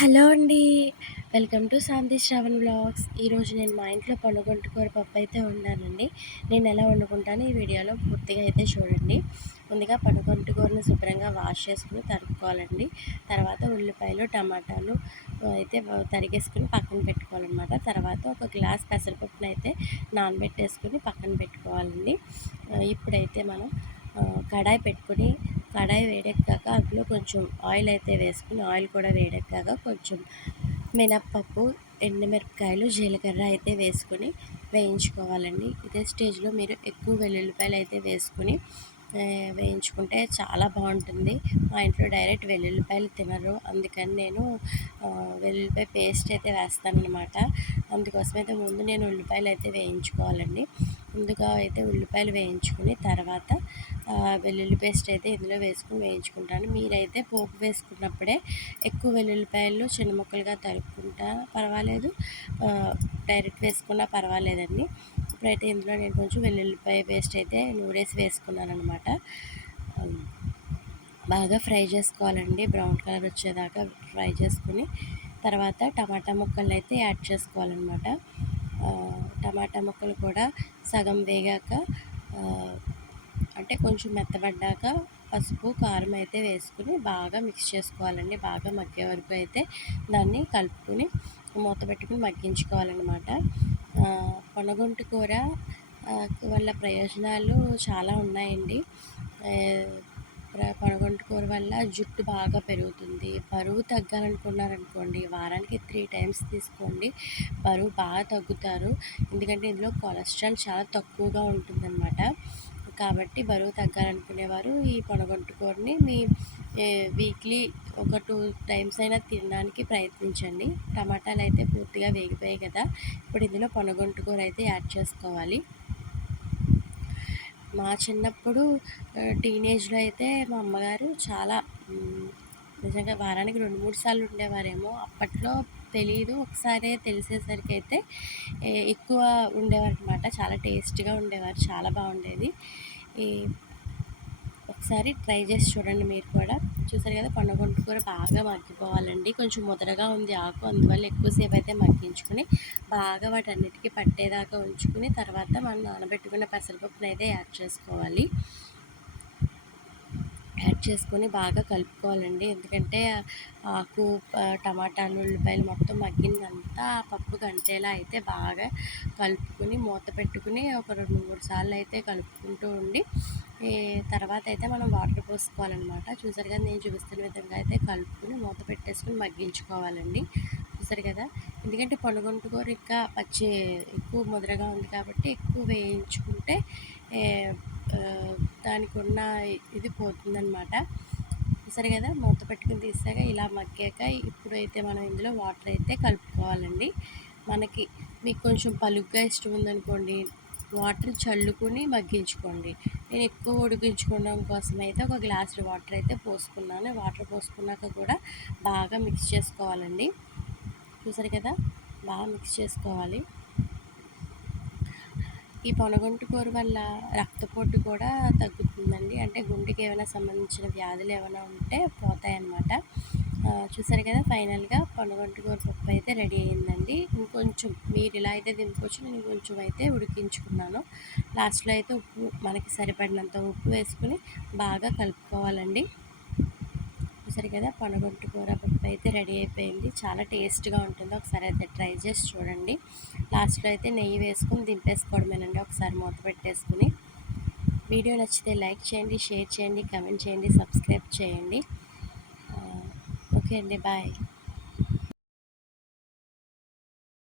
Hello అండి. Welcome to Shanti Shravan blogs ఈరోజు నేను మా ఇంట్లో పండుగొంటు కూర పప్పు అయితే వండానండి. నేను ఎలా వండుకుంటాను ఈ వీడియోలో పూర్తిగా అయితే చూడండి. ముందుగా పండుగొంటు శుభ్రంగా వాష్ చేసుకుని తరుపుకోవాలండి తర్వాత ఉల్లిపాయలు టమాటాలు అయితే తరిగేసుకుని పక్కన పెట్టుకోవాలన్నమాట. తర్వాత ఒక గ్లాస్ పెసరపప్పును అయితే నానబెట్టేసుకుని పక్కన పెట్టుకోవాలండి. ఇప్పుడైతే మనం కడాయి పెట్టుకుని కడాయి వేడెక్కాక అందులో కొంచెం ఆయిల్ అయితే వేసుకుని ఆయిల్ కూడా వేడెక్కాక కొంచెం మినప్పప్పు ఎండుమిరపకాయలు జీలకర్ర అయితే వేసుకొని వేయించుకోవాలండి. ఇదే స్టేజ్లో మీరు ఎక్కువ వెల్లుల్లిపాయలు అయితే వేసుకుని వేయించుకుంటే చాలా బాగుంటుంది. మా ఇంట్లో డైరెక్ట్ వెల్లుల్లిపాయలు తినరు. అందుకని నేను వెల్లుల్లిపాయ పేస్ట్ అయితే వేస్తానమాట అందుకోసమైతే ముందు నేను ఉల్లిపాయలు అయితే వేయించుకోవాలండి. ముందుగా అయితే ఉల్లిపాయలు వేయించుకుని తర్వాత వెల్లుల్లి పేస్ట్ అయితే ఇందులో వేసుకుని వేయించుకుంటాను. మీరైతే పోపు వేసుకున్నప్పుడే ఎక్కువ వెల్లుల్లిపాయలు చిన్న ముక్కలుగా తరుక్కుంటా పర్వాలేదు. డైరెక్ట్ వేసుకున్నా పర్వాలేదండి. ఇప్పుడైతే ఇందులో నేను కొంచెం వెల్లుల్లిపాయ పేస్ట్ అయితే నూడేసి వేసుకున్నాను అనమాట బాగా ఫ్రై చేసుకోవాలండి. బ్రౌన్ కలర్ వచ్చేదాకా ఫ్రై చేసుకుని తర్వాత టమాటా ముక్కలు అయితే యాడ్ చేసుకోవాలన్నమాట. టమాటా ముక్కలు కూడా సగం వేగాక అంటే కొంచెం మెత్తబడ్డాక పసుపు కారం అయితే వేసుకుని బాగా మిక్స్ చేసుకోవాలండి. బాగా మగ్గే వరకు అయితే దాన్ని కలుపుకొని మూత పెట్టుకుని మగ్గించుకోవాలన్నమాట. పొనగొంటి కూర వల్ల ప్రయోజనాలు చాలా ఉన్నాయండి. పొనగొంటి కూర వల్ల జుట్టు బాగా పెరుగుతుంది. బరువు తగ్గాలనుకున్నారనుకోండి వారానికి త్రీ టైమ్స్ తీసుకోండి బరువు బాగా తగ్గుతారు. ఎందుకంటే ఇందులో కొలెస్ట్రాల్ చాలా తక్కువగా ఉంటుందన్నమాట. కాబట్టి బరువు తగ్గాలనుకునేవారు ఈ పొనగొంటి కూరని మీ వీక్లీ ఒక టూ టైమ్స్ అయినా తినడానికి ప్రయత్నించండి. టమాటాలు అయితే పూర్తిగా వేగిపోయాయి కదా ఇప్పుడు ఇందులో పొనగొంటు కూర అయితే యాడ్ చేసుకోవాలి. మా చిన్నప్పుడు టీనేజ్లో అయితే మా అమ్మగారు చాలా నిజంగా వారానికి రెండు మూడు సార్లు ఉండేవారేమో. అప్పట్లో తెలియదు ఒకసారి తెలిసేసరికి అయితే ఎక్కువ ఉండేవారు అనమాట చాలా టేస్ట్గా ఉండేవారు చాలా బాగుండేది. ఈ ఒకసారి ట్రై చేసి చూడండి మీరు కూడా. చూసారు కదా పండుగొంటు కూర బాగా మగ్గిపోవాలండి. కొంచెం ముదరగా ఉంది ఆకు అందువల్ల ఎక్కువసేపు అయితే మగ్గించుకుని బాగా వాటన్నిటికీ పట్టేదాకా ఉంచుకుని తర్వాత మనం నానబెట్టుకున్న పెసరపప్పును అయితే యాడ్ చేసుకోవాలి. యాడ్ చేసుకొని బాగా కలుపుకోవాలండి. ఎందుకంటే ఆకు టమాటాలు ఉల్లిపాయలు మొత్తం మగ్గిందంతా పప్పు గంటేలా అయితే బాగా కలుపుకుని మూత పెట్టుకుని ఒక రెండు మూడు సార్లు అయితే కలుపుకుంటూ ఉండి తర్వాత అయితే మనం వాటర్ పోసుకోవాలన్నమాట. చూసారు కదా నేను చూపిస్తున్న విధంగా అయితే కలుపుకుని మూత పెట్టేసుకుని మగ్గించుకోవాలండి. చూసారు కదా. ఎందుకంటే పొనగొంటు కూర ఇంకా పచ్చి ఎక్కువ ముద్రగా ఉంది కాబట్టి ఎక్కువ వేయించుకుంటే దానికి ఉన్న ఇది పోతుందన్నమాట. సరే కదా మూత పెట్టుకుని తీసాక ఇలా మగ్గాక ఇప్పుడైతే మనం ఇందులో వాటర్ అయితే కలుపుకోవాలండి. మనకి మీకు కొంచెం పలుగ్గా ఇష్టం ఉందనుకోండి వాటర్ చల్లుకుని మగ్గించుకోండి. నేను ఎక్కువ ఉడికించుకోవడం కోసం అయితే ఒక గ్లాస్ వాటర్ అయితే పోసుకున్నాను. వాటర్ పోసుకున్నాక కూడా బాగా మిక్స్ చేసుకోవాలండి. చూసారు కదా? బాగా మిక్స్ చేసుకోవాలి. ఈ పొనగొంటు కూర వల్ల రక్తపోటు కూడా తగ్గుతుందండి. అంటే గుండెకి ఏమైనా సంబంధించిన వ్యాధులు ఏమైనా ఉంటే పోతాయన్నమాట. చూసారు కదా? ఫైనల్గా పొనగొంటు కూర పప్పు అయితే రెడీ అయిందండి. ఇంకొంచెం మీరు ఇలా అయితే దింపుకొచ్చి నేను కొంచెం అయితే ఉడికించుకున్నాను. లాస్ట్లో అయితే ఉప్పు మనకి సరిపడినంత ఉప్పు వేసుకుని బాగా కలుపుకోవాలండి. చూసారు కదా పనగొట్టు కూర పప్పు అయితే రెడీ అయిపోయింది. చాలా టేస్ట్గా ఉంటుంది. ఒకసారి అయితే ట్రై చేసి చూడండి. లాస్ట్లో అయితే నెయ్యి వేసుకుని దింపేసుకోవడమేనండి. ఒకసారి మూత పెట్టేసుకుని వీడియో నచ్చితే లైక్ చేయండి షేర్ చేయండి కమెంట్ చేయండి సబ్స్క్రైబ్ చేయండి. ఓకే అండి. బాయ్.